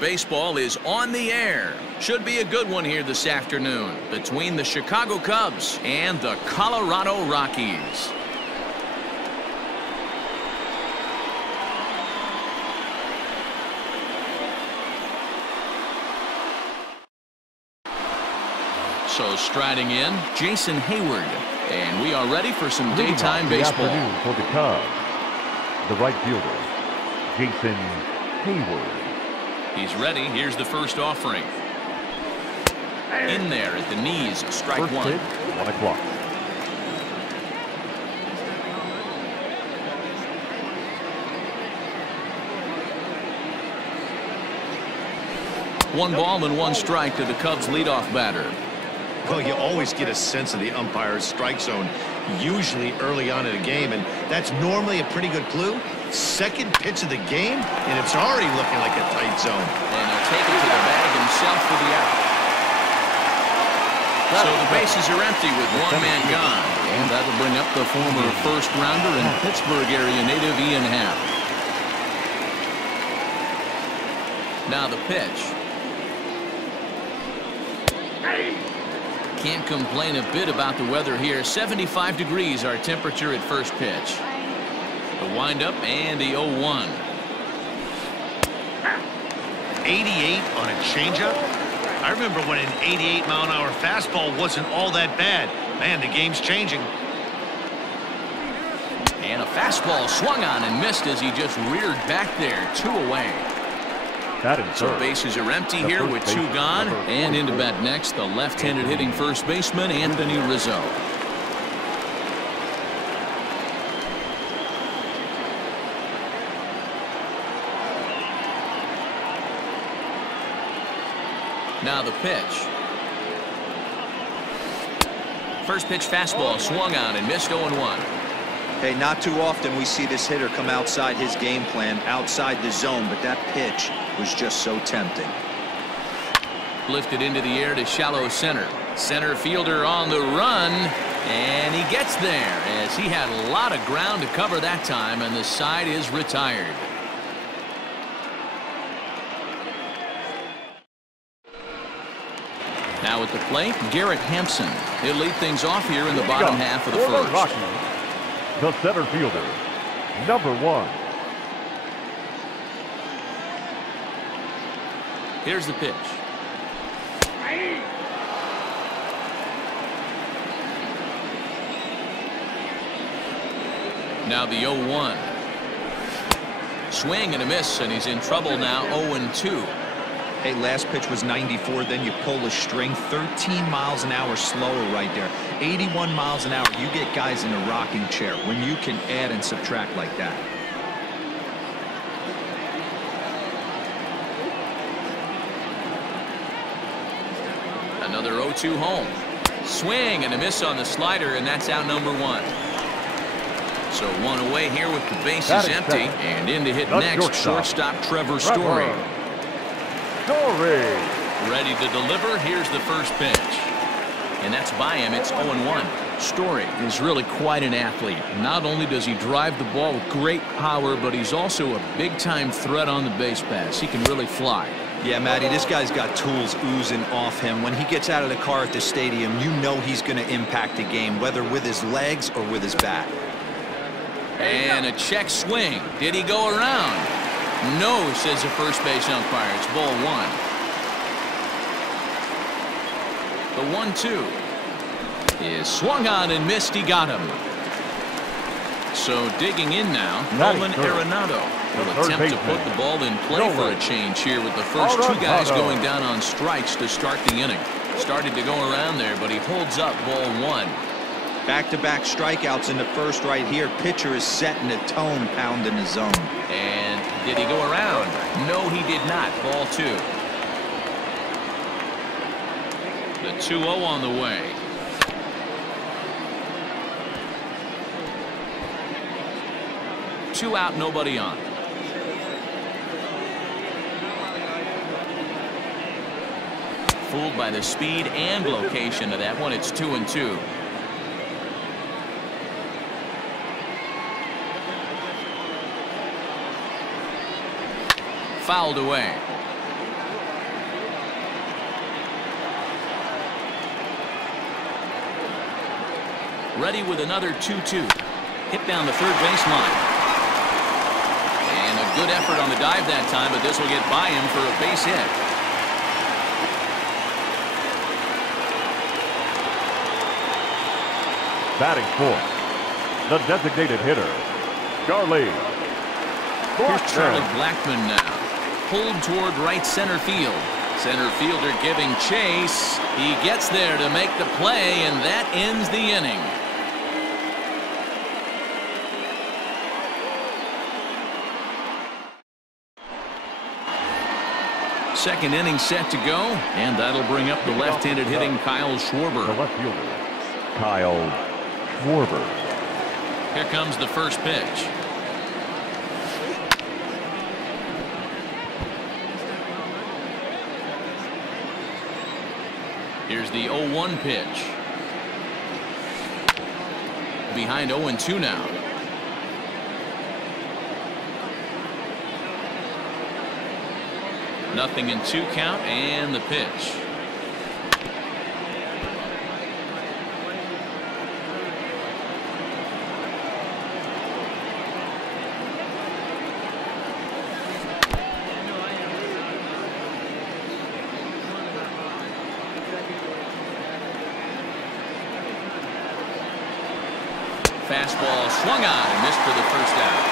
Baseball is on the air. Should be a good one here this afternoon between the Chicago Cubs and the Colorado Rockies. So striding in, Jason Hayward. And we are ready for some daytime baseball. Afternoon for the Cubs, the right fielder, Jason Hayward. He's ready. Here's the first offering. In there at the knees, strike First one. pitch, 1 o'clock. One ball and one strike to the Cubs leadoff batter. Well, you always get a sense of the umpire's strike zone, usually early on in a game, and that's normally a pretty good clue. Second pitch of the game, and it's already looking like a tight zone. And he'll take it to the bag himself for the out. So the bases are empty with one man gone. And that'll bring up the former first rounder and Pittsburgh area native Ian Happ. Now the pitch. Can't complain a bit about the weather here. 75 degrees our temperature at first pitch. The windup and the 0-1. 88 on a changeup. I remember when an 88-mile-an-hour fastball wasn't all that bad. Man, the game's changing. And a fastball swung on and missed as he just reared back there. 2 away. So bases are empty here with 2 gone. And into bat next, the left-handed hitting first baseman, Anthony Rizzo. Now the pitch. First pitch fastball swung on and missed 0-1. Hey, not too often we see this hitter come outside his game plan, outside the zone, but that pitch was just so tempting. Lifted into the air to shallow center. Center fielder on the run, and he gets there as he had a lot of ground to cover that time, and the side is retired. Now at the plate, Garrett Hampson. He'll lead things off here in the bottom half of the first. Rockies, the center fielder, number 1. Here's the pitch. Now the 0-1. Swing and a miss, and he's in trouble now. 0-2. Hey, last pitch was 94, then you pull a string. 13 miles an hour slower right there. 81 miles an hour. You get guys in a rocking chair when you can add and subtract like that. Another 0-2 home. Swing and a miss on the slider, and that's out number 1. So 1 away here with the bases empty. And in to hit next, shortstop Trevor Story. Ready to deliver. Here's the first pitch. And that's by him. It's 0-1. Story is really quite an athlete. Not only does he drive the ball with great power, but he's also a big-time threat on the base pass. He can really fly. Yeah, Matty, this guy's got tools oozing off him. When he gets out of the car at the stadium, you know he's going to impact the game, whether with his legs or with his bat. And a check swing. Did he go around? No, says the first base umpire. It's ball 1. The 1-2 is swung on and missed. He got him. So digging in now, Nolan Arenado will attempt to put the ball in play for a change here with the first 2 guys going down on strikes to start the inning. Started to go around there, but he holds up ball 1. Back-to-back strikeouts in the first right here. Pitcher is setting the tone, pounding the zone. And did he go around? No, he did not. Ball 2. The 2-0 on the way. Two out, nobody on. Fooled by the speed and location of that one. It's 2-2. Fouled away. Ready with another 2-2. Hit down the third baseline. And a good effort on the dive that time, but this will get by him for a base hit. Batting fourth, the designated hitter, Charlie. Here's Charlie Blackmon now. Pulled toward right center field. Center fielder giving chase. He gets there to make the play, and that ends the inning. Second inning set to go, and that'll bring up the left-handed hitting Kyle Schwarber. The left fielder, Kyle Schwarber. Here comes the first pitch. Here's the 0-1 pitch. Behind 0-2 now. Nothing in 2 count, and the pitch. Fastball swung on and missed for the first out.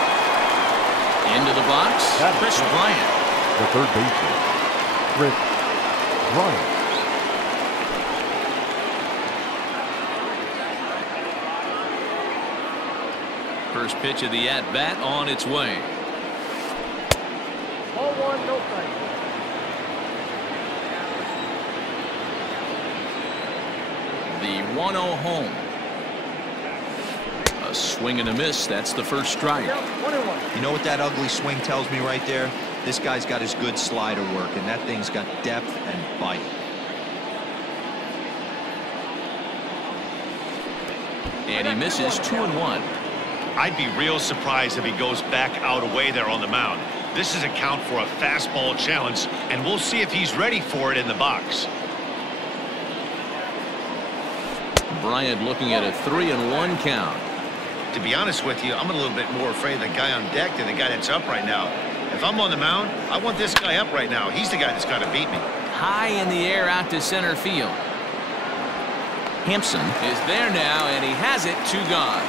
Into the box, Chris Bryant. The third baseman, Chris Bryant. First pitch of the at-bat on its way. 0-1, no strike. The 1-0 home. A swing and a miss. That's the first strike. You know what that ugly swing tells me right there? This guy's got his good slider work, and that thing's got depth and bite. And he misses 2-1. I'd be real surprised if he goes back out away there on the mound. This is a count for a fastball challenge, and we'll see if he's ready for it in the box. Bryant looking at a 3-1 count. To be honest with you, I'm a little bit more afraid of the guy on deck than the guy that's up right now. If I'm on the mound, I want this guy up right now. He's the guy that's got to beat me. High in the air out to center field. Hampson is there now, and he has it. 2 gone.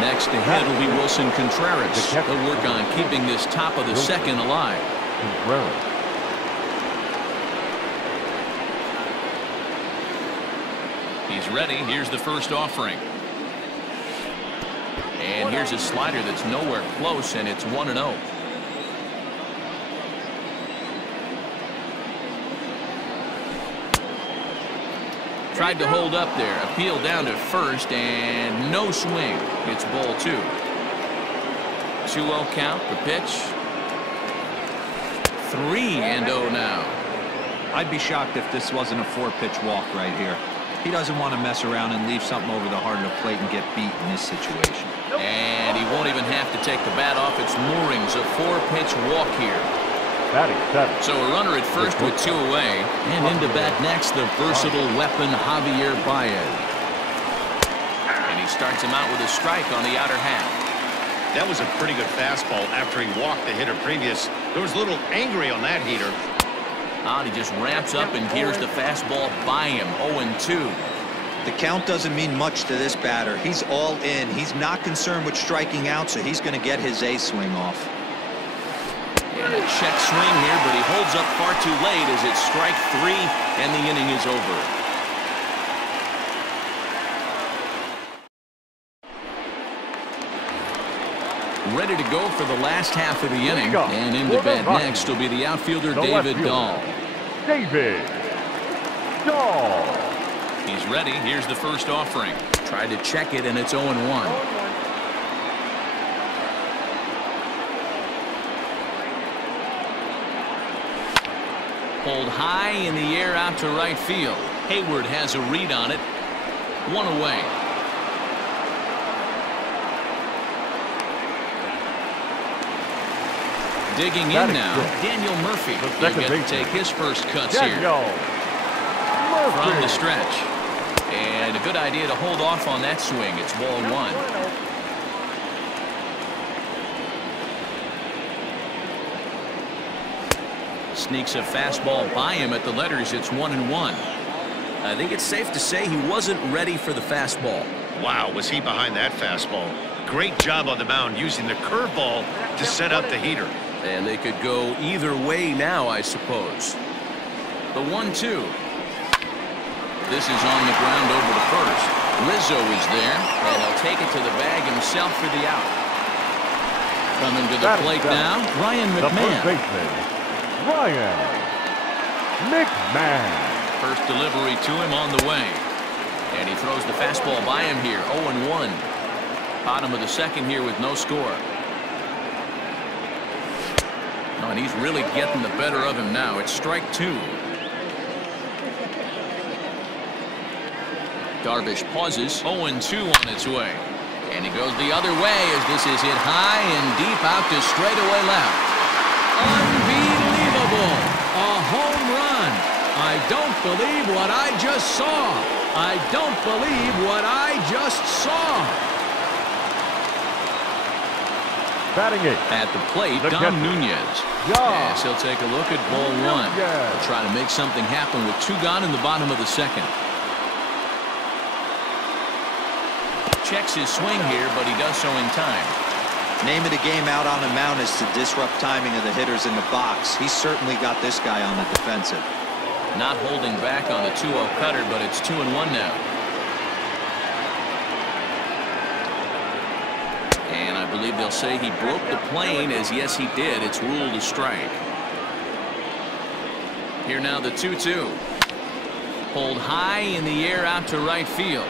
Next to hit will be Wilson Contreras. He'll work on keeping this top of the second alive. Contreras. He's ready. Here's the first offering. And here's a slider that's nowhere close, and it's 1-0. Tried to hold up there. Appeal down to first, and no swing. It's ball 2. 2-0 count. The pitch. 3-0 now. I'd be shocked if this wasn't a 4-pitch walk right here. He doesn't want to mess around and leave something over the heart of the plate and get beat in this situation. And he won't even have to take the bat off its moorings. A 4-pitch walk here. Batting 7. So a runner at first with 2 away. And into bat next, the versatile weapon Javier Baez. And he starts him out with a strike on the outer half. That was a pretty good fastball after he walked the hitter previous. There was a little angry on that heater. And he just ramps up and gears the fastball by him. 0-2. The count doesn't mean much to this batter. He's all in. He's not concerned with striking out, so he's going to get his A swing off. And a check swing here, but he holds up far too late as it's strike 3, and the inning is over. Ready to go for the last half of the inning. And into bat next will be the outfielder David Dahl. David Dahl. He's ready. Here's the first offering. Tried to check it, and it's 0-1. Pulled high in the air out to right field. Hayward has a read on it. 1 away. Digging in now, Daniel Murphy. He'll get to take his first cuts here. Murphy. from the stretch. And a good idea to hold off on that swing. It's ball one. Sneaks a fastball by him at the letters. It's 1-1. I think it's safe to say he wasn't ready for the fastball. Wow, was he behind that fastball. Great job on the mound using the curveball to set up the heater. And they could go either way now, I suppose. The 1-2. This is on the ground over to first. Rizzo is there, and he'll take it to the bag himself for the out. Coming to the plate now, Ryan The McMahon. first baseman, Ryan McMahon. First delivery to him on the way. And he throws the fastball by him here. 0-1. Bottom of the second here with no score. Oh, and he's really getting the better of him now. It's strike two. Darvish pauses. 0-2 on its way. And he goes the other way as this is hit high and deep out to straightaway left. Unbelievable. A home run. I don't believe what I just saw. I don't believe what I just saw. Batting it. At the plate, The Dom catcher. Nunez. Yeah. Yes, he'll take a look at ball one. Yeah. He'll try to make something happen with two gone in the bottom of the second. Checks his swing here, but he does so in time. Name of the game out on the mound is to disrupt timing of the hitters in the box. He's certainly got this guy on the defensive. Not holding back on the 2-0 cutter, but it's 2-1 now. And I believe they'll say he broke the plane, as yes he did. It's ruled a strike. Here now the 2-2. Pulled high in the air out to right field.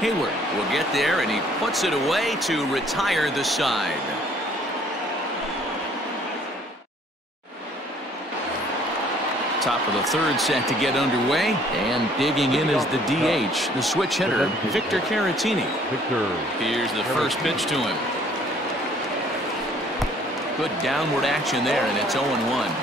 Hayward will get there, and he puts it away to retire the side. Top of the third set to get underway, and digging in is the DH, the switch hitter, Victor Caratini. Here's the first pitch to him. Good downward action there, and it's 0-1.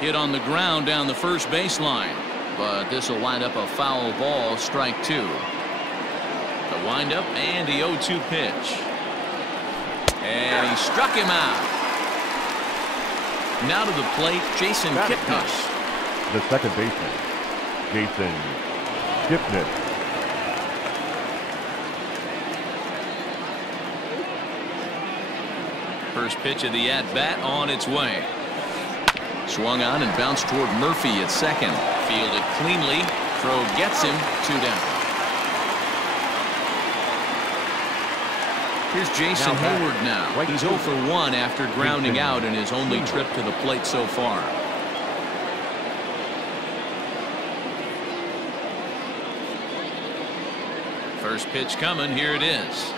Hit on the ground down the first baseline, but this will wind up a foul ball, strike two. The windup and the 0-2 pitch. And he struck him out. Now to the plate, Jason Kipnis. The second baseman, Jason Kipnis. First pitch of the at-bat on its way. Swung on and bounced toward Murphy at second. Fielded cleanly. Throw gets him. 2 down. Here's Jason Hayward now. He's 0 for 1 after grounding out in his only trip to the plate so far. First pitch coming. Here it is.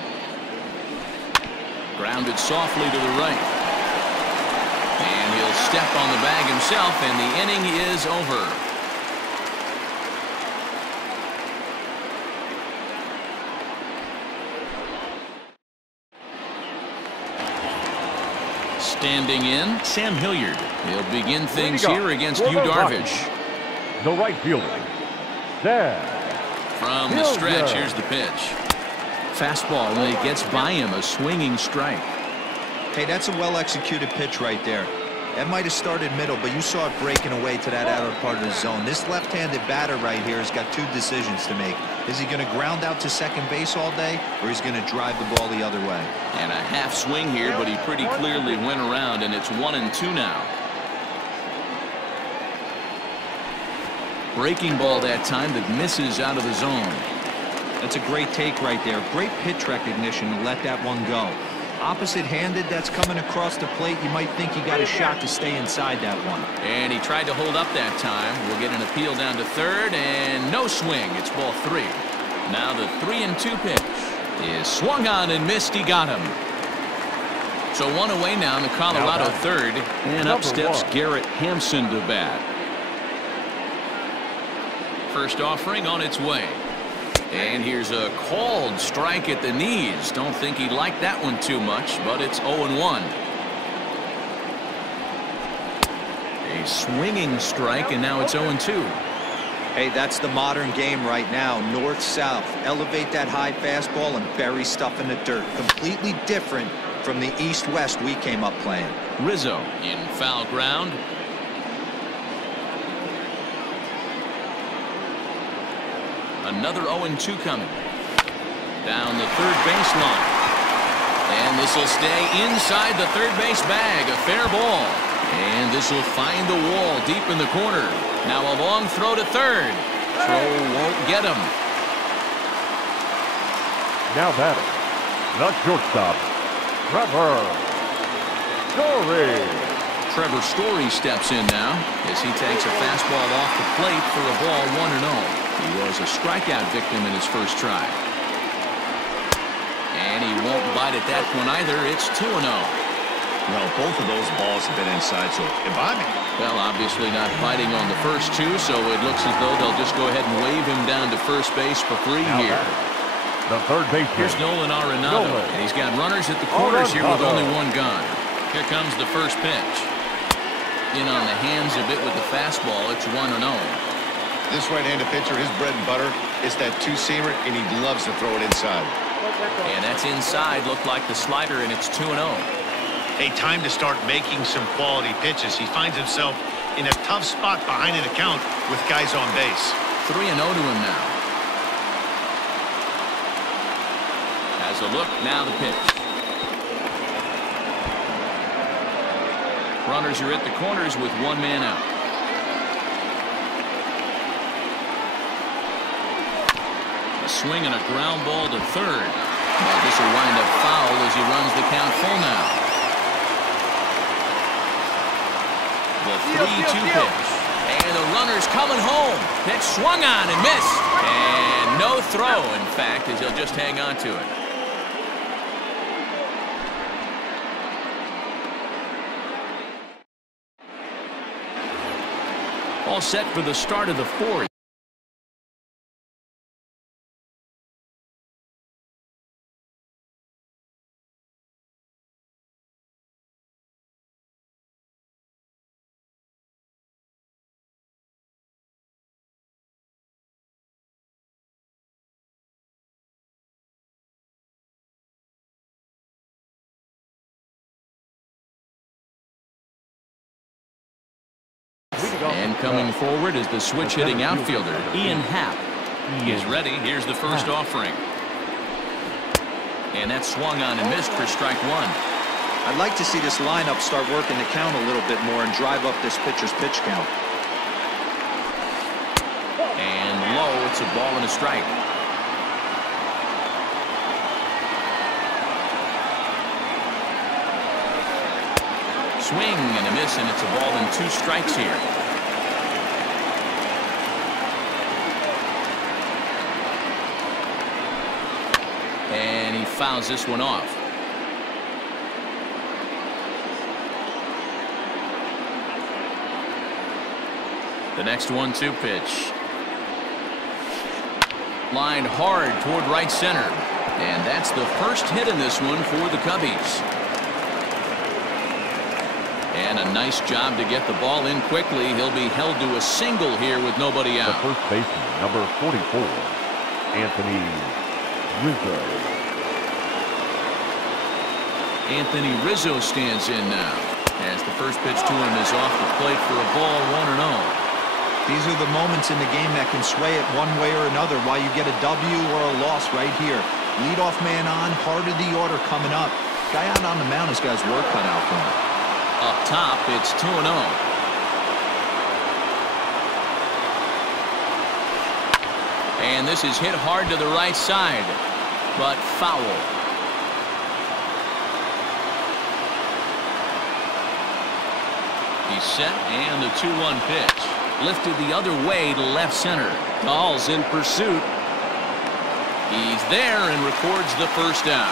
Grounded softly to the right. And he'll step on the bag himself, and the inning is over. Standing in, Sam Hilliard. He'll begin things here against Yu Darvish. The right fielder, Sam. From the stretch, here's the pitch. Fastball, and it gets by him, a swinging strike. Hey, that's a well-executed pitch right there. That might have started middle, but you saw it breaking away to that outer part of the zone. This left-handed batter right here has got two decisions to make. Is he going to ground out to second base all day, or he's going to drive the ball the other way? And a half swing here, but he pretty clearly went around, and it's 1-2 now. Breaking ball that time that misses out of the zone. That's a great take right there. Great pitch recognition to let that one go. Opposite-handed, that's coming across the plate. You might think he got a shot to stay inside that one. And he tried to hold up that time. We'll get an appeal down to third, and no swing. It's ball 3. Now the 3-2 pitch is swung on and missed. He got him. So one away now in the Colorado third, and up steps Garrett Hampson to bat. First offering on its way. And here's a called strike at the knees. Don't think he liked that one too much, but it's 0-1. A swinging strike, and now it's 0-2. Hey, that's the modern game right now. North-south. Elevate that high fastball and bury stuff in the dirt. Completely different from the east-west we came up playing. Rizzo in foul ground. Another 0-2 coming. Down the third baseline. And this will stay inside the third base bag. A fair ball. And this will find the wall deep in the corner. Now a long throw to third. Throw won't get him. Now batting, the shortstop, Trevor Story. Trevor Story steps in now as he takes a fastball off the plate for a ball 1-0. He was a strikeout victim in his first try. And he won't bite at that one either. It's 2-0. Well, both of those balls have been inside, so if I'm... Well, obviously not biting on the first two, so it looks as though they'll just go ahead and wave him down to first base for free Now here. batting, the third baseman. Here's Nolan Arenado, and he's got runners at the corners here with only one gone. Here comes the first pitch. In on the hands of it with the fastball. It's 1-0. This right-handed pitcher, his bread and butter is that two-seamer, and he loves to throw it inside. And that's inside. Looked like the slider, and it's 2-0. Hey, time to start making some quality pitches. He finds himself in a tough spot behind an account with guys on base. 3-0 to him now. Has a look. Now the pitch. Runners are at the corners with one man out. A swing and a ground ball to third. But this will wind up foul as he runs the count full now. The 3-2 pitch. And the runner's coming home. Pitch swung on and missed. And no throw, in fact, as he'll just hang on to it. All set for the start of the fourth. And coming forward is the switch-hitting outfielder, Ian Happ. He's ready. Here's the first offering. And that swung on and missed for strike one. I'd like to see this lineup start working the count a little bit more and drive up this pitcher's pitch count. And low, it's a ball and a strike. Swing and a miss, and it's a ball and two strikes here. And he fouls this one off. The next 1-2 pitch. Lined hard toward right center. And that's the first hit in this one for the Cubbies. And a nice job to get the ball in quickly. He'll be held to a single here with nobody out. The first baseman, number 44, Anthony Rizzo. Anthony Rizzo stands in now as the first pitch to him is off the plate for a ball 1-0. These are the moments in the game that can sway it one way or another, why you get a W or a loss right here. Leadoff man on, heart of the order coming up. Guy out on the mound has got his work cut out for him. Up top, it's 2-0. And this is hit hard to the right side, but foul. He's set, and the 2-1 pitch. Lifted the other way to left center. Dahl's in pursuit. He's there and records the first down.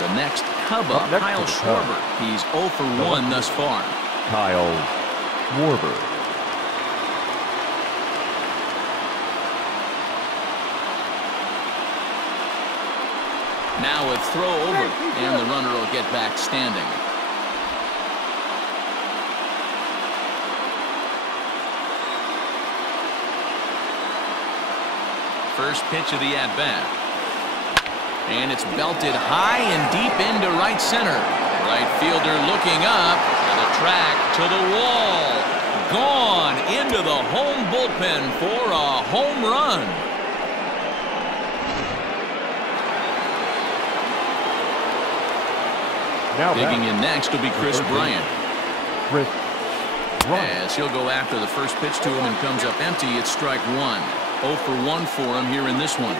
The next Cub up, Kyle Schwarber. He's 0 for 1 thus far. Kyle Schwarber. Now a throw over, and the runner will get back standing. First pitch of the at-bat. And it's belted high and deep into right center. Right fielder looking up. The track to the wall. Gone into the home bullpen for a home run. Now digging in next will be Chris Bryant. As he'll go after the first pitch to him and comes up empty. It's strike one. 0 for 1 for him here in this one.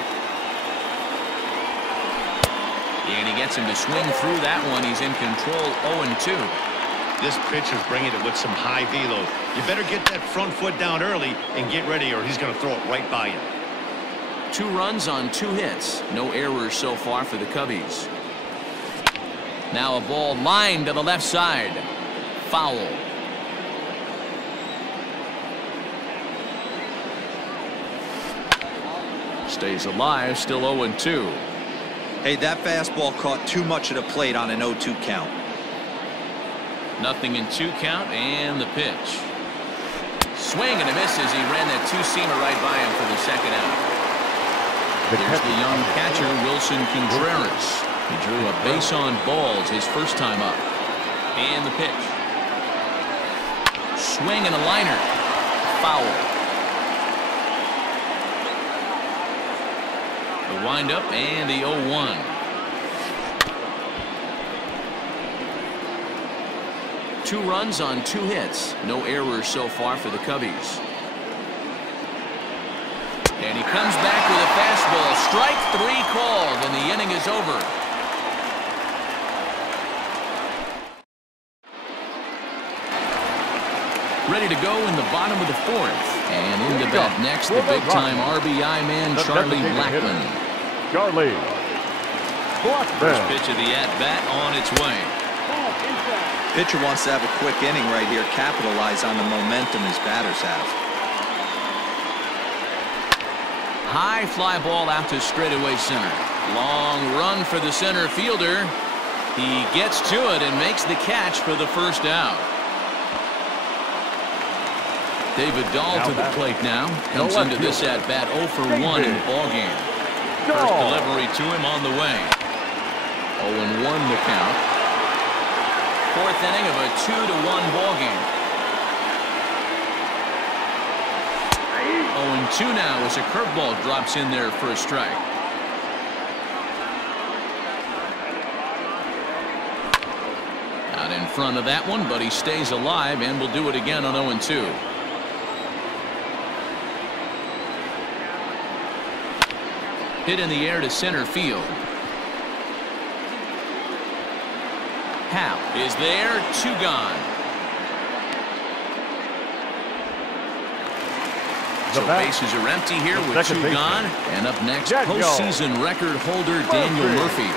And he gets him to swing through that one. He's in control. 0-2. This pitcher's bringing it with some high velo. You better get that front foot down early and get ready, or he's going to throw it right by you. 2 runs on 2 hits. No errors so far for the Cubbies. Now a ball lined to the left side. Foul. Stays alive, still 0-2. Hey, that fastball caught too much of the plate on an 0-2 count. Nothing in 2 count, and the pitch. Swing and a miss as he ran that 2-seamer right by him for the second out. There's the young catcher, Wilson Contreras. He drew a base on balls his first time up. And the pitch. Swing and a liner. Foul. The windup and the 0-1. Two runs on 2 hits. No errors so far for the Cubbies. And he comes back with a fastball. Strike 3 called, and the inning is over. Ready to go in the bottom of the 4th. And into bat next, the big-time RBI man, Charlie Blackmon. First pitch of the at-bat on its way. Pitcher wants to have a quick inning right here, capitalize on the momentum his batters have. High fly ball out to straightaway center. Long run for the center fielder. He gets to it and makes the catch for the first out. David Dahl to the plate now. Comes into this at-bat 0 for 1 in the ballgame. First delivery to him on the way. 0-1 the count. 4th inning of a 2-1 ballgame. 0-2 now as a curveball drops in there for a strike. Out in front of that one, but he stays alive and will do it again on 0-2. Hit in the air to center field. Hal is there, 2 gone. So bases are empty here with 2 gone. And up next, postseason record holder Daniel Murphy.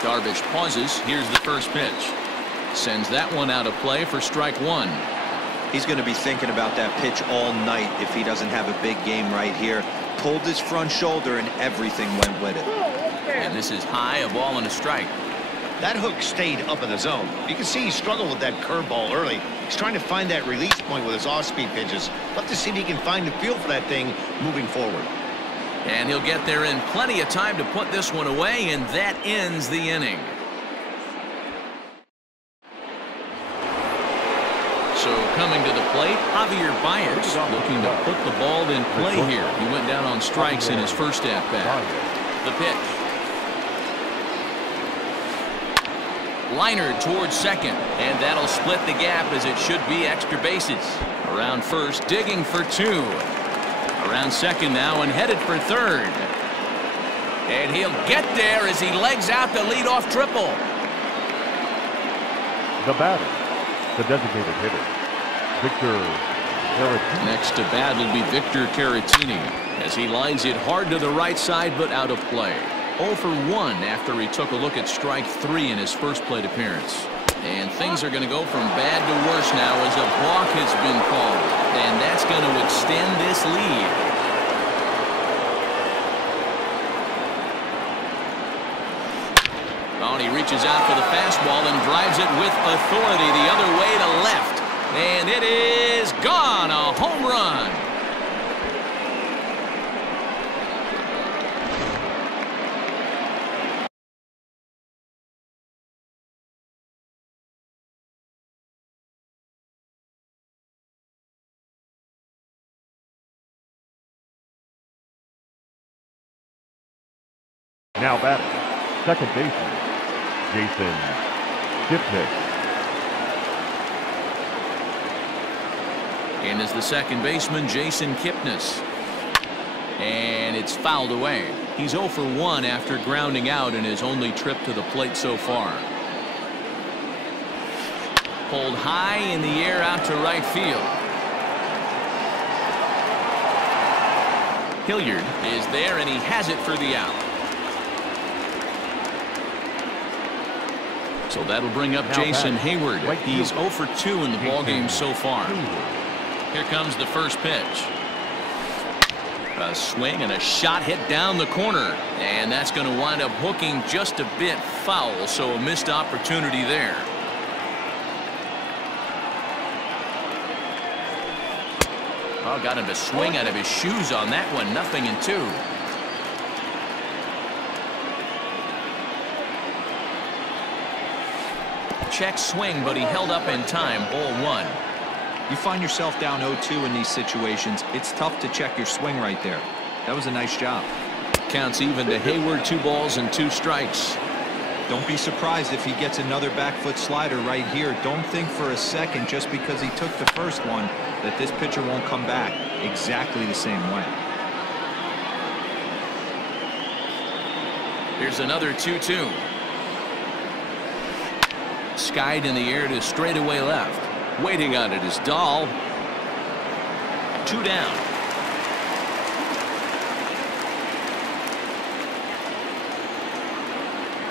Darvish pauses. Here's the first pitch. Sends that one out of play for strike 1. He's going to be thinking about that pitch all night if he doesn't have a big game right here. Pulled his front shoulder and everything went with it. And this is high, a ball and a strike. That hook stayed up in the zone. You can see he struggled with that curveball early. He's trying to find that release point with his off-speed pitches. Love to see if he can find the feel for that thing moving forward. And he'll get there in plenty of time to put this one away, and that ends the inning. So coming to the plate, Javier Baez looking to put the ball in play here. He went down on strikes in his first at-bat. The pitch. Liner towards second, and that'll split the gap as it should be extra bases. Around first, digging for 2. Around second now and headed for third. And he'll get there as he legs out the leadoff triple. The batter, the designated hitter, Victor Caratini. Next to bat will be Victor Caratini as he lines it hard to the right side but out of play. 0 for 1 after he took a look at strike 3 in his first plate appearance. And things are going to go from bad to worse now as a balk has been called. And that's going to extend this lead. Oh, and he reaches out for the fastball and drives it with authority the other way to left. And it is gone. A home run. Now batting, second baseman, Jason Kipnis. In is the second baseman, Jason Kipnis. And it's fouled away. He's 0 for 1 after grounding out in his only trip to the plate so far. Pulled high in the air out to right field. Hilliard is there, and he has it for the out. So that'll bring up Jason Hayward. He's 0 for 2 in the ballgame so far. Here comes the first pitch. A swing and a shot hit down the corner, and that's going to wind up hooking just a bit foul, so a missed opportunity there. Oh, got him to swing out of his shoes on that one. 0-2. Check swing, but he held up in time. Ball 1. You find yourself down 0-2 in these situations, it's tough to check your swing right there. That was a nice job. Counts even to Hayward. 2 balls and 2 strikes. Don't be surprised if he gets another back foot slider right here. Don't think for a second, just because he took the first one, that this pitcher won't come back exactly the same way. Here's another 2-2. Skied in the air to straightaway left. Waiting on it is Dahl. 2 down.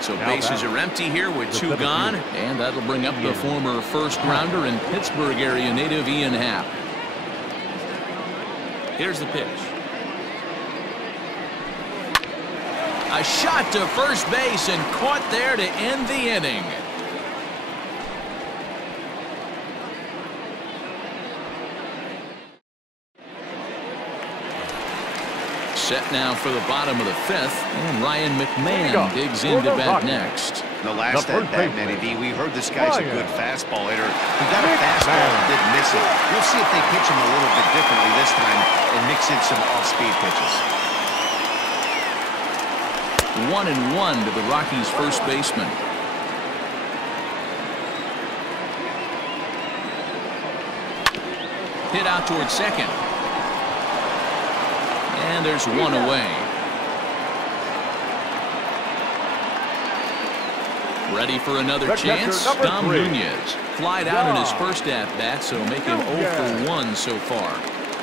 So bases are empty here with 2 gone, and that'll bring up the former first rounder and Pittsburgh area native Ian Happ. Here's the pitch. A shot to first base and caught there to end the inning. Set now for the bottom of the 5th, and Ryan McMahon digs in to bat next. The last at bat, MLB, we heard this guy's a good fastball hitter. He got a fastball and didn't miss it. We'll see if they pitch him a little bit differently this time and mix in some off-speed pitches. 1-1 to the Rockies' first baseman. Hit out towards second. And there's 1 away. Ready for another chance? Dom Nunez flied out in his first at-bat, so making 0 for 1 so far.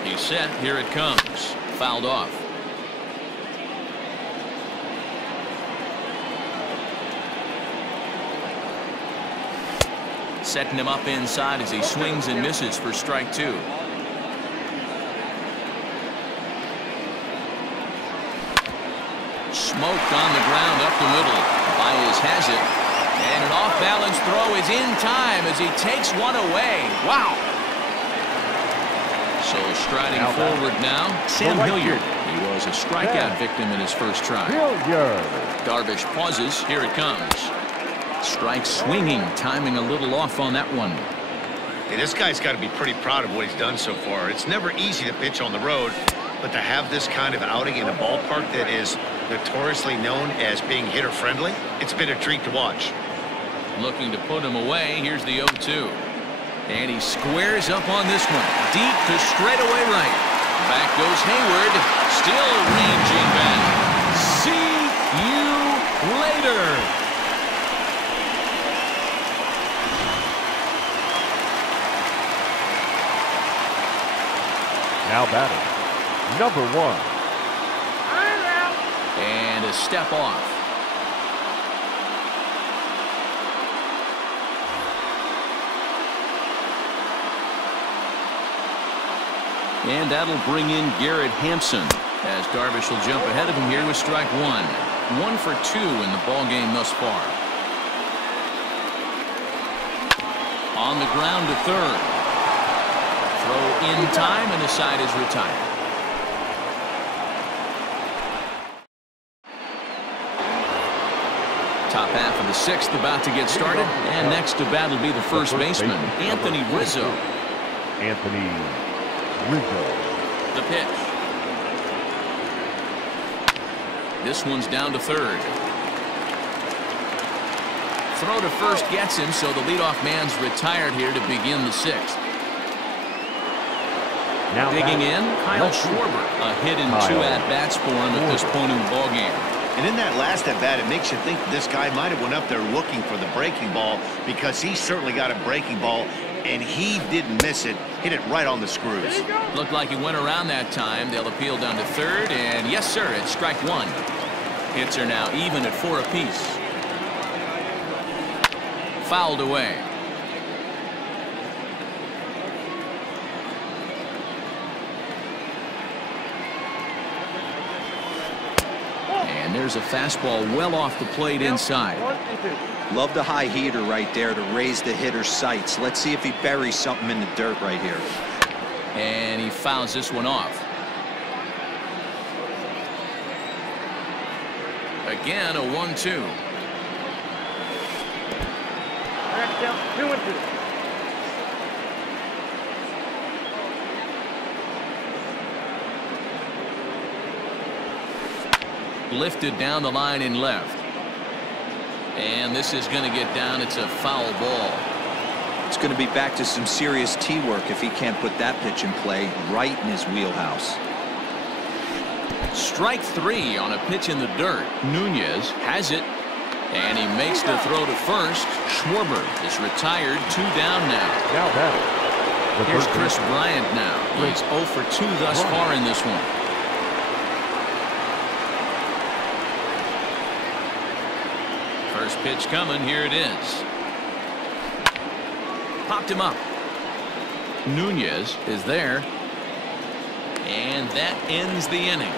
He's set. Here it comes. Fouled off. Setting him up inside as he swings and misses for strike 2. Smoked on the ground up the middle. Baez has it. And an off-balance throw is in time as he takes 1 away. Wow. So striding forward now, Sam Hilliard. He was a strikeout victim in his first try. Darvish pauses. Here it comes. Strike swinging, timing a little off on that one. Hey, this guy's got to be pretty proud of what he's done so far. It's never easy to pitch on the road, but to have this kind of outing in a ballpark that is notoriously known as being hitter-friendly, it's been a treat to watch. Looking to put him away. Here's the 0-2. And he squares up on this one. Deep to straightaway right. Back goes Hayward. Still ranging back. See you later. Now batting, number 1. And a step off. And that'll bring in Garrett Hampson as Darvish will jump ahead of him here with strike 1. 1 for 2 in the ballgame thus far. On the ground to third. Throw in time, and the side is retired. Top half of the 6th about to get started, and next to bat will be the first baseman, Anthony Rizzo. Anthony Rizzo. The pitch. This one's down to third. Throw to first gets him, so the leadoff man's retired here to begin the sixth. Now digging in, Kyle Schwarber. A hit and 2 at-bats for him at this point in the ballgame. And in that last at-bat, it makes you think this guy might have went up there looking for the breaking ball, because he certainly got a breaking ball, and he didn't miss it. Hit it right on the screws. Looked like he went around that time. They'll appeal down to third, and yes, sir, it's strike one. Hits are now even at 4 apiece. Fouled away. And there's a fastball well off the plate inside. Love the high heater right there to raise the hitter's sights. Let's see if he buries something in the dirt right here. And he fouls this one off. Again, a 1-2. 2-2. Lifted down the line in left. And this is going to get down. It's a foul ball. It's going to be back to some serious tee work if he can't put that pitch in play right in his wheelhouse. Strike 3 on a pitch in the dirt. Nunez has it, and he makes the throw to first. Schwarber is retired. 2 down now. Now battle. Here's Chris Bryant now. He's 0 for 2 thus far in this one. First pitch coming. Here it is. Popped him up. Nunez is there. And that ends the inning.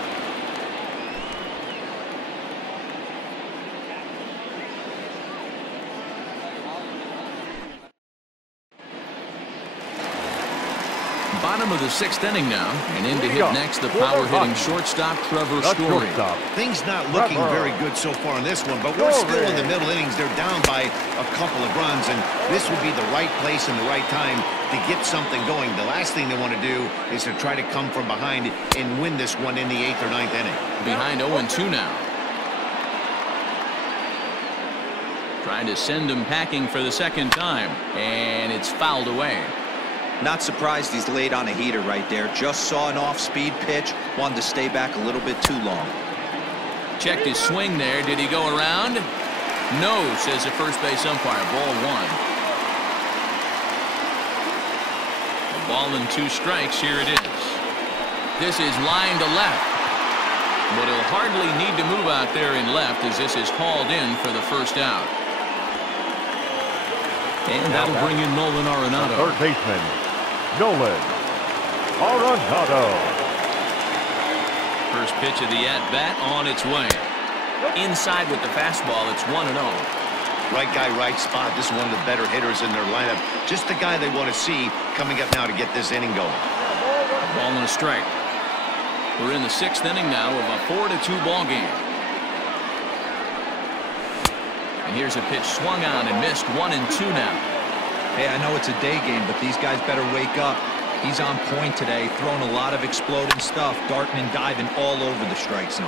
Bottom of the 6th inning now, and in to hit next the power-hitting shortstop Trevor Story. Things not looking very good so far in this one, but we're still in the middle innings. They're down by a couple of runs, and this would be the right place and the right time to get something going. The last thing they want to do is to try to come from behind and win this one in the 8th or 9th inning. Behind 0-2 now. Trying to send him packing for the second time, and it's fouled away. Not surprised he's laid on a heater right there. Just saw an off-speed pitch. Wanted to stay back a little bit too long. Checked his swing there. Did he go around? No, says the first base umpire. Ball 1. A ball and 2 strikes. Here it is. This is line to left. But he'll hardly need to move out there in left, as this is hauled in for the first out. And that'll bring in Nolan Arenado. Third baseman, Nolan Arenado. First pitch of the at-bat on its way. Inside with the fastball. It's 1-0. Right guy, right spot. This is one of the better hitters in their lineup. Just the guy they want to see coming up now to get this inning going. Ball and a strike. We're in the 6th inning now of a 4-2 ball game. And here's a pitch swung on and missed. 1-2 now. Hey, I know it's a day game, but these guys better wake up. He's on point today, throwing a lot of exploding stuff, darting and diving all over the strike zone.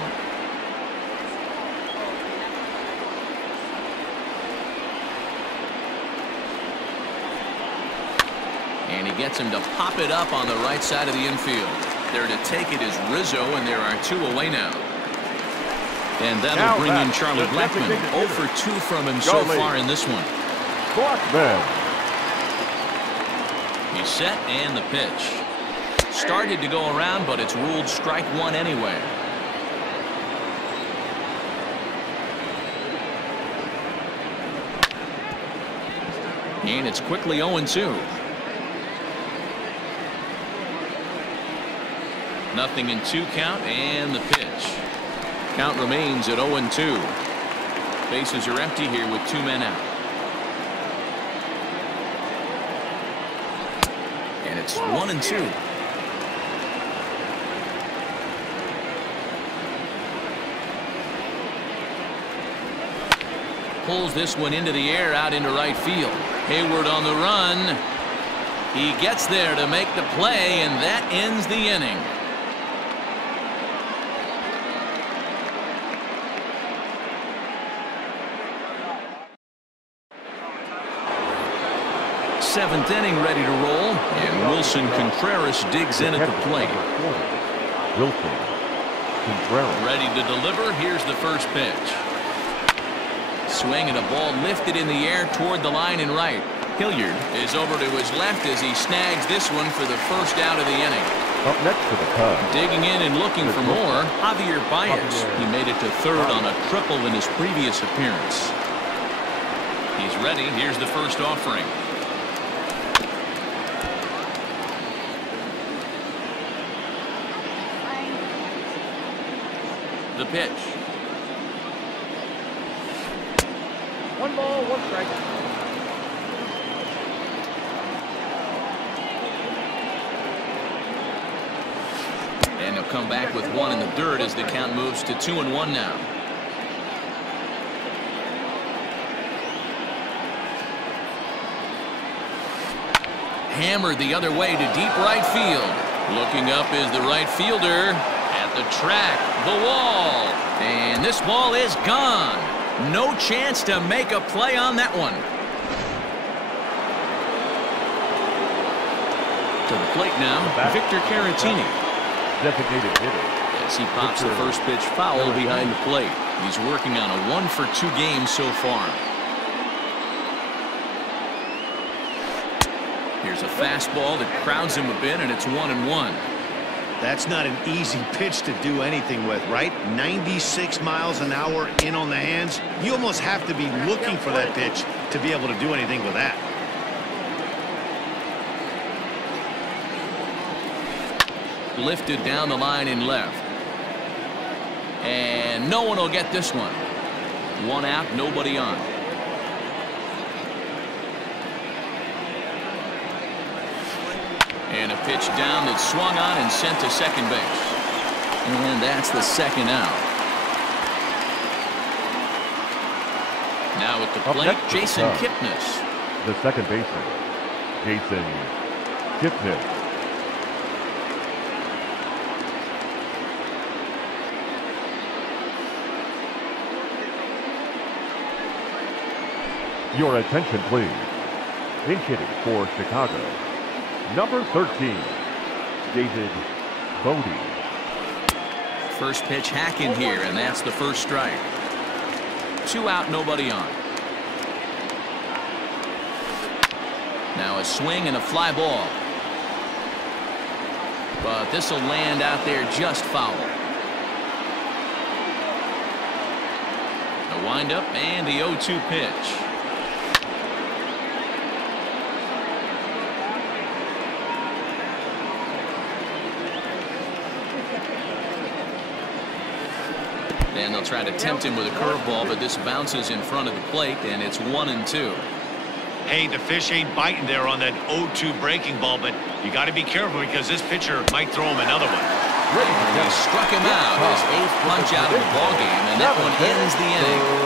And he gets him to pop it up on the right side of the infield. There to take it is Rizzo, and there are 2 away now. And that'll bring in Charlie Blackmon. 0 for 2 from him so far in this one. Blackmon. He's set, and the pitch. Started to go around, but it's ruled strike 1 anyway. And it's quickly 0-2. Nothing in 2 count, and the pitch. Count remains at 0-2. Bases are empty here with 2 men out. And it's 1-2. Pulls this one into the air out into right field. Hayward on the run. He gets there to make the play, and that ends the inning. seventh inning ready to roll, and Wilson Contreras digs in at the plate. Wilson Contreras. Ready to deliver. Here's the first pitch. Swing and a ball lifted in the air toward the line and right. Hilliard is over to his left as he snags this one for the first out of the inning. Up next for the Cubs. Digging in and looking for more, Javier Baez. He made it to third on a triple in his previous appearance. He's ready. Here's the first offering. The pitch. 1 ball, 1 strike. And he'll come back with one in the third as the count moves to 2-1 now. Hammered the other way to deep right field. Looking up is the right fielder. At the track, the wall. And this ball is gone. No chance to make a play on that one. To the plate now, Victor Caratini. Designated hitter. As he pops the first pitch foul behind the plate. He's working on a 1-for-2 game so far. Here's a fastball that crowds him a bit, and it's 1-1. That's not an easy pitch to do anything with, right? 96 miles an hour in on the hands. You almost have to be looking for that pitch to be able to do anything with that. Lifted down the line in left. And no one will get this one. 1 out, nobody on. And a pitch down that's swung on and sent to second base. And that's the second out. Now at the plate, Jason Kipnis. The second baseman, Jason Kipnis. Your attention, please. Pinch hitting for Chicago, number 13, David Bodie. First pitch hack in here, and that's the first strike. 2 out, nobody on. Now a swing and a fly ball. But this will land out there just foul. The windup and the 0-2 pitch. And they'll try to tempt him with a curveball, but this bounces in front of the plate, and it's 1-2. Hey, the fish ain't biting there on that 0-2 breaking ball, but you got to be careful because this pitcher might throw him another one. He struck him out, his 8th punch out of the ballgame, and that one ends the inning.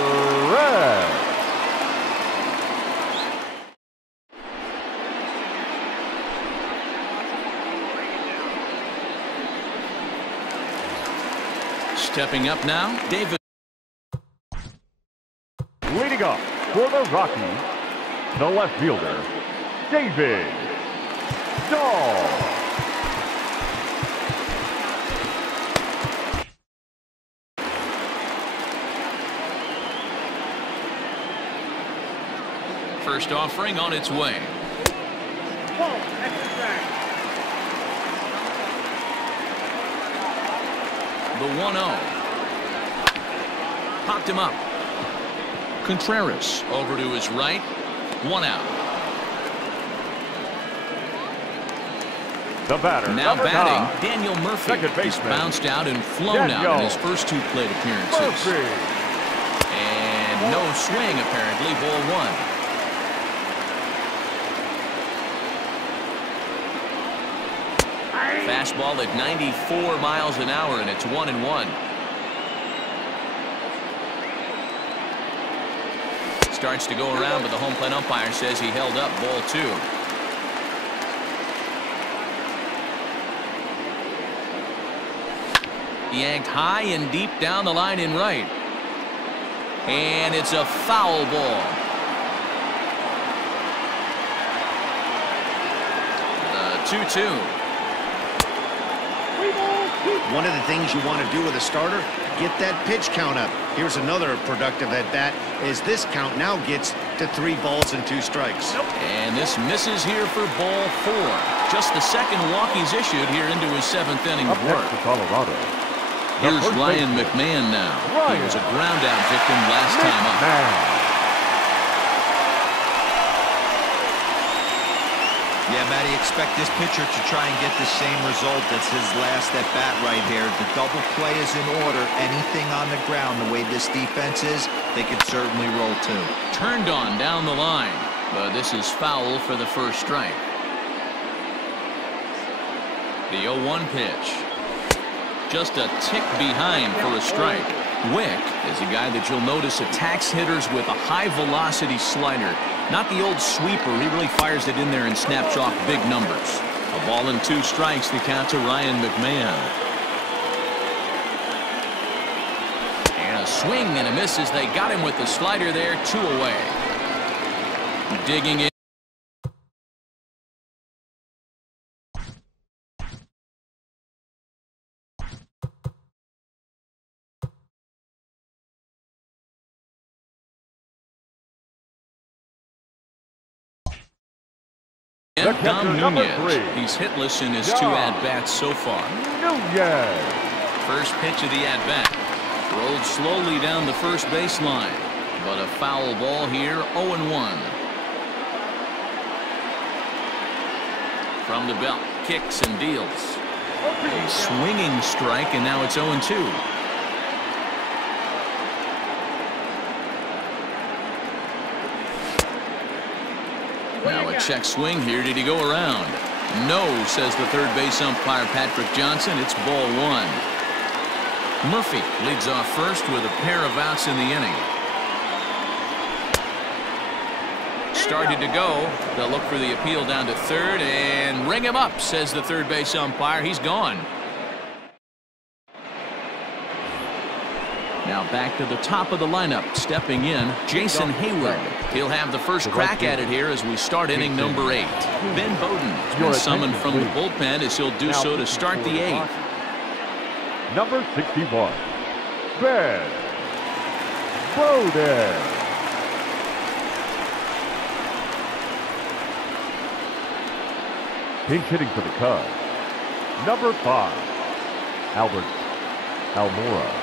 Stepping up now, David. Leading up for the Rockies, the left fielder, David Dahl. First offering on its way. The 1-0. Popped him up. Contreras over to his right. 1 out. The batter. Now batting, 9, Daniel Murphy. second baseman. He's bounced out and flown out in his first 2 plate appearances. Murphy. And no swing, apparently. Ball 1. Fastball at 94 miles an hour, and it's 1-1. Starts to go around, but the home plate umpire says he held up. Ball 2. Yanked high and deep down the line in right. And it's a foul ball. 2-2. One of the things you want to do with a starter, get that pitch count up. Here's another productive at bat as this count now gets to 3 balls and 2 strikes. And this misses here for ball 4. Just the second walk he's issued here into his 7th inning of work. Colorado. Here's Ryan McMahon now. He was a ground-out victim last time up. Yeah, Matty, expect this pitcher to try and get the same result. That's his last at bat right here. The double play is in order. Anything on the ground, the way this defense is, they could certainly roll too. Turned on down the line, but this is foul for the first strike. The 0-1 pitch. Just a tick behind for a strike. Wick is a guy that you'll notice attacks hitters with a high-velocity slider. Not the old sweeper. He really fires it in there and snaps off big numbers. A ball and 2 strikes, the count to Ryan McMahon. And a swing and a miss as they got him with the slider there, 2 away. Digging in. Dom Nunez. He's hitless in his 2 at-bats so far. First pitch of the at-bat. Rolled slowly down the first baseline. But a foul ball here, 0-1. From the belt, kicks and deals. A swinging strike, and now it's 0-2. Now a check swing here. Did he go around? No, says the third base umpire Patrick Johnson. It's ball 1. Murphy leads off first with a pair of outs in the inning. Started to go. They'll look for the appeal down to third and ring him up, says the third base umpire. He's gone. Now back to the top of the lineup. Stepping in, Jason Hayward. He'll have the first crack at it here as we start inning number 8. Ben Bowden has been summoned from the bullpen as he'll do so to start the 8th. Number 61, Ben Bowden. Pinch hitting for the Cubs. Number 5, Albert Almora.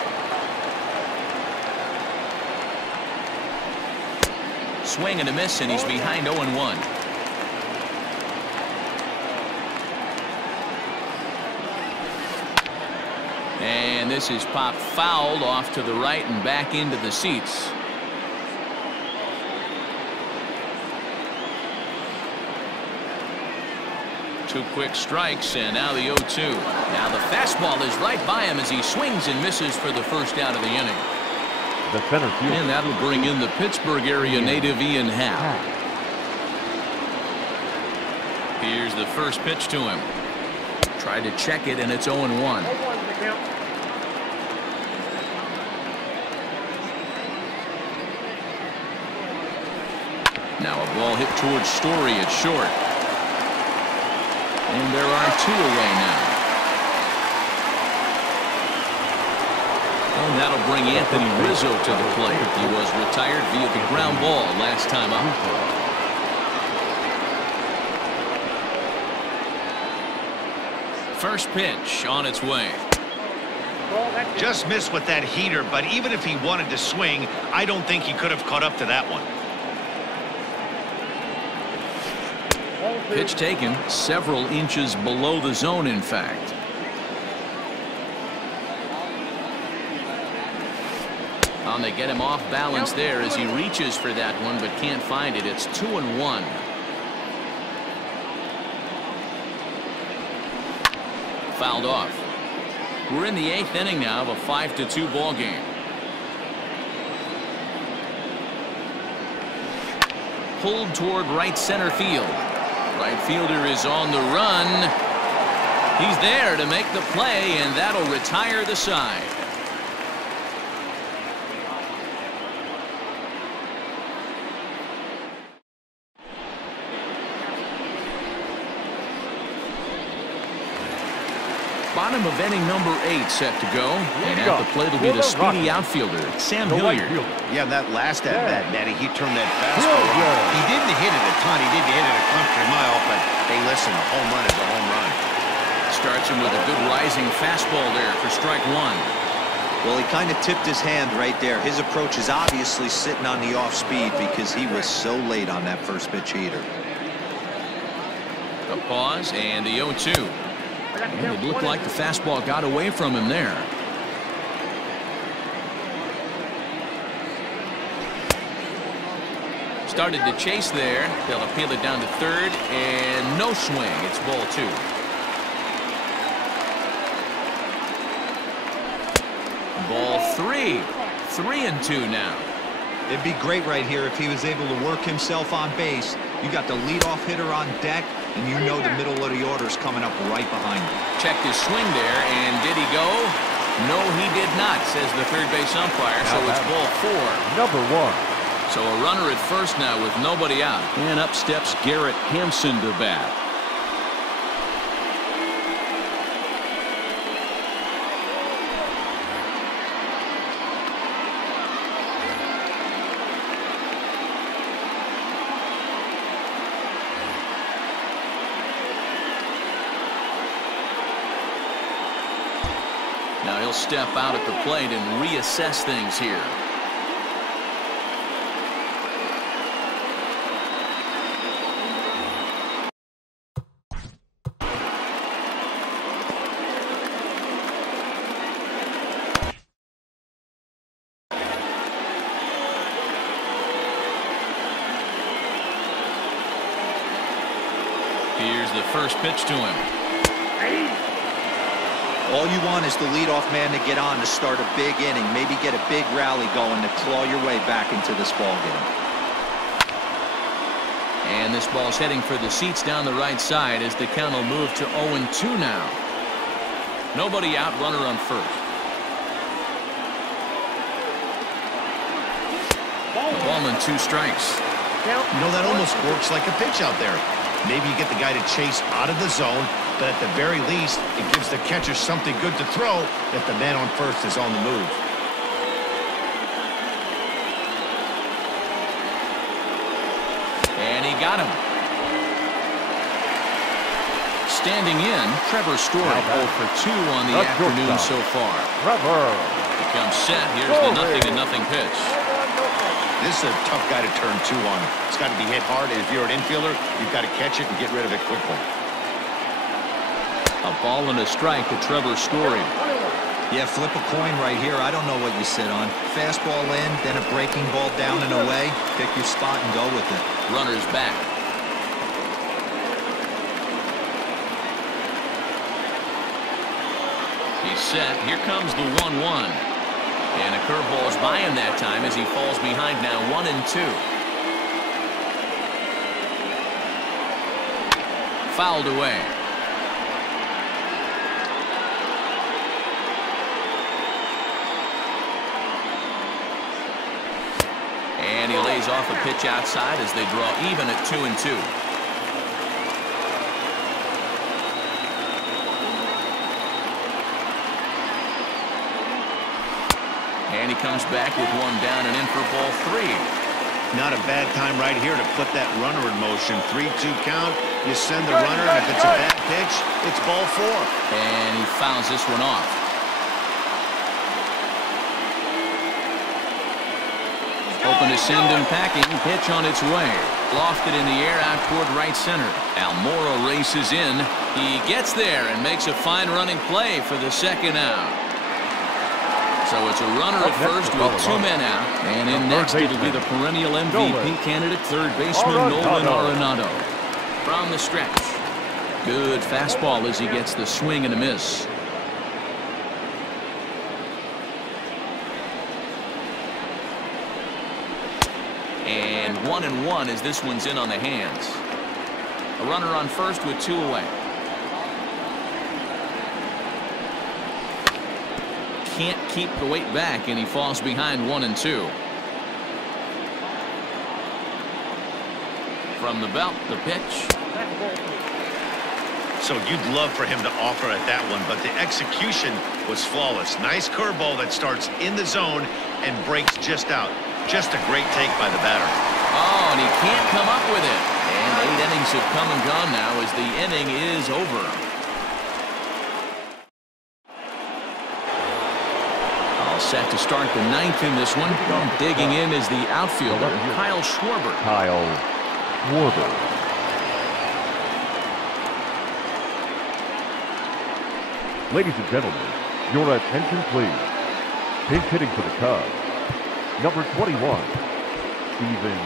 Swing and a miss, and he's behind 0-1. And this is popped fouled off to the right and back into the seats. Two quick strikes, and now the 0-2. Now the fastball is right by him as he swings and misses for the first out of the inning. The center field. And that'll bring in the Pittsburgh area native Ian Happ. Here's the first pitch to him. Tried to check it, and it's 0-1. Now a ball hit towards Story at short. And there are 2 away now. And that'll bring Anthony Rizzo to the plate. He was retired via the ground ball last time up. First pitch on its way. Just missed with that heater, but even if he wanted to swing, I don't think he could have caught up to that one. Pitch taken several inches below the zone, in fact. They get him off balance there as he reaches for that one but can't find it. It's 2-1. Fouled off. We're in the 8th inning now of a 5-2 ball game. Pulled toward right center field. Right fielder is on the run. He's there to make the play, and that'll retire the side. bottom of inning number 8 set to go. And at the plate will be the speedy outfielder, Sam Hilliard. Yeah, that last at-bat, Matty, he turned that fastball on. He didn't hit it a ton. He didn't hit it a country mile, but hey, listen, a home run is a home run. Starts him with a good rising fastball there for strike 1. Well, he kind of tipped his hand right there. His approach is obviously sitting on the off speed because he was so late on that first pitch heater. A pause and the 0-2. And it looked like the fastball got away from him there. Started to chase there. They'll appeal it down to third, and no swing. It's ball 2. Ball 3. 3-2 now. It'd be great right here if he was able to work himself on base. You got the leadoff hitter on deck, and you know the middle of the order is coming up right behind him. Checked his swing there, and did he go? No, he did not, says the third base umpire, so it's ball 4. Number 1. So a runner at first now with nobody out. And up steps Garrett Hampson to bat. Now he'll step out at the plate and reassess things here. Here's the first pitch to him. All you want is the leadoff man to get on to start a big inning, maybe get a big rally going to claw your way back into this ball game. And this ball's heading for the seats down the right side as the count will move to 0-2 now. Nobody out, runner on first. A ball and 2 strikes. You know, that almost works like a pitch out there. Maybe you get the guy to chase out of the zone, but at the very least, it gives the catcher something good to throw if the man on first is on the move. And he got him. Standing in, Trevor Story 0 for 2 on the afternoon so far. He comes set. Here's the 0-0 pitch. This is a tough guy to turn 2 on. It's got to be hit hard, and if you're an infielder, you've got to catch it and get rid of it quickly. A ball and a strike to Trevor Story. Yeah, flip a coin right here. I don't know what you sit on. Fastball in, then a breaking ball down and away. Pick your spot and go with it. Runner's back. He's set. Here comes the 1-1. And a curveball's by him that time as he falls behind now 1-2. Fouled away. And he lays off a pitch outside as they draw even at 2-2. And he comes back with 1 down and in for ball 3. Not a bad time right here to put that runner in motion. 3-2 count. You send the runner, and if it's a bad pitch, it's ball 4. And he fouls this one off. Open to send him packing. Pitch on its way. Lofted in the air out toward right center. Almora races in. He gets there and makes a fine running play for the second out. So it's a runner at first with 2 men out. And in next it'll be the perennial MVP candidate, third baseman Nolan Arenado. From the stretch. Good fastball as he gets the swing and a miss. And 1-1 as this one's in on the hands. A runner on first with 2 away. Can't keep the weight back, and he falls behind 1-2. From the belt, the pitch. So you'd love for him to offer at that one, but the execution was flawless. Nice curveball that starts in the zone and breaks just out. Just a great take by the batter. Oh, and he can't come up with it. And 8 innings have come and gone now as the inning is over. All set to start the 9th in this one. Digging in is the outfielder, Kyle Schwarber. Kyle Schwarber. Ladies and gentlemen, your attention please. Pinch hitting for the Cubs, number 21, Steven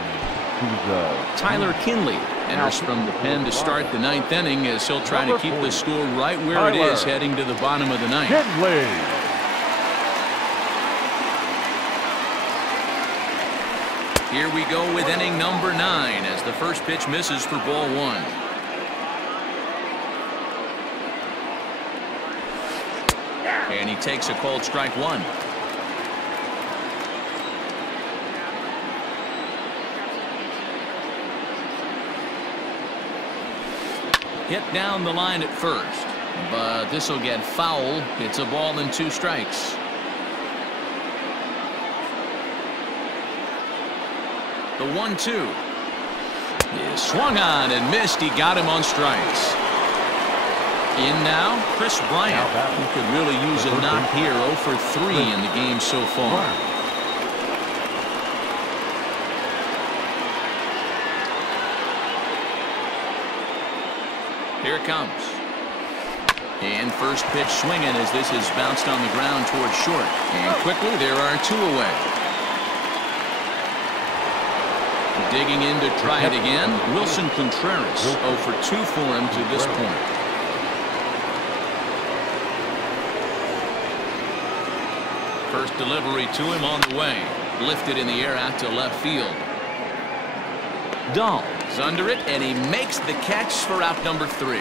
Souza. Tyler Kinley enters from the pen to start the 9th inning as he'll try to keep the score right where it is heading to the bottom of the 9th. Kinley. Here we go with inning number 9 as the first pitch misses for ball 1. And he takes a cold strike 1. Hit down the line at first, but this will get foul. It's a ball and 2 strikes. The 1-2 is swung on and missed. He got him on strikes. In now, Chris Bryant, who could really use a knock here. 0 for 3 in the game so far. Here it comes. And first pitch swinging as this is bounced on the ground towards short. And quickly there are 2 away. Digging in to try it again, Wilson Contreras. 0 for 2 for him to this point. First delivery to him on the way. Lifted in the air out to left field. Dahl is under it, and he makes the catch for out number 3.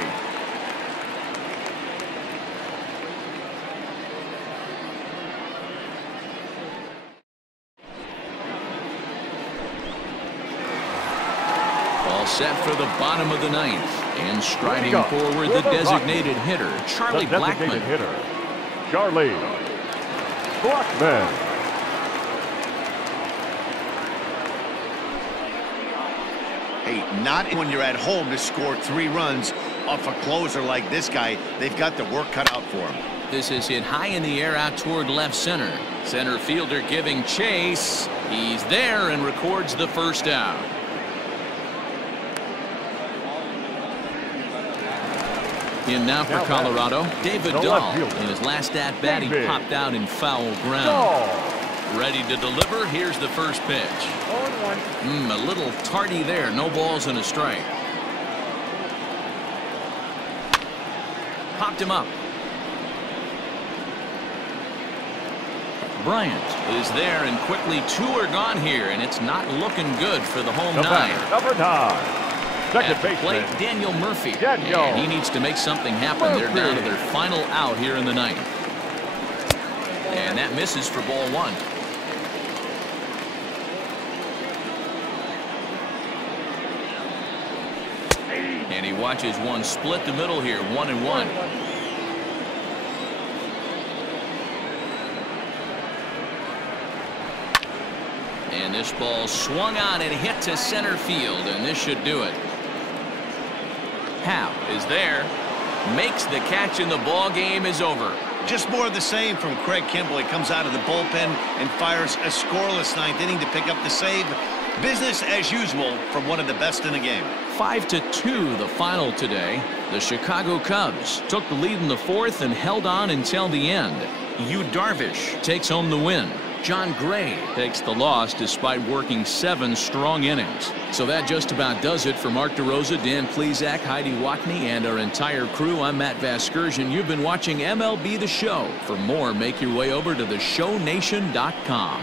All set for the bottom of the 9th. And striding forward, the designated hitter, Charlie Blackmon. Charlie Blackmon. Hey, not when you're at home to score 3 runs off a closer like this guy. They've got the work cut out for him. This is hit high in the air out toward left center. Center fielder giving chase. He's there and records the first out. In now for Colorado, David Dahl. In his last at-bat, he popped out in foul ground. Ready to deliver. Here's the first pitch. A little tardy there. No balls and a strike. Popped him up. Bryant is there, and quickly 2 are gone here, and it's not looking good for the home 9. Number 9. Second baseman, plate, Daniel Murphy. And he needs to make something happen. They're down to their final out here in the 9th. And that misses for ball 1. And he watches one split the middle here, 1-1. And this ball swung on and hit to center field, and this should do it. Howe is there, makes the catch, and the ball game is over. Just more of the same from Craig Kimbrel. He comes out of the bullpen and fires a scoreless 9th inning to pick up the save. Business as usual from one of the best in the game. 5-2 the final today. The Chicago Cubs took the lead in the 4th and held on until the end. Yu Darvish takes home the win. John Gray takes the loss despite working 7 strong innings. So that just about does it for Mark DeRosa, Dan Plesac, Heidi Watney, and our entire crew. I'm Matt Vasgersian. You've been watching MLB The Show. For more, make your way over to theshownation.com.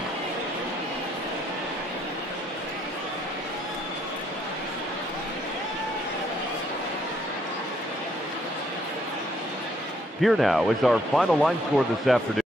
Here now is our final line score this afternoon.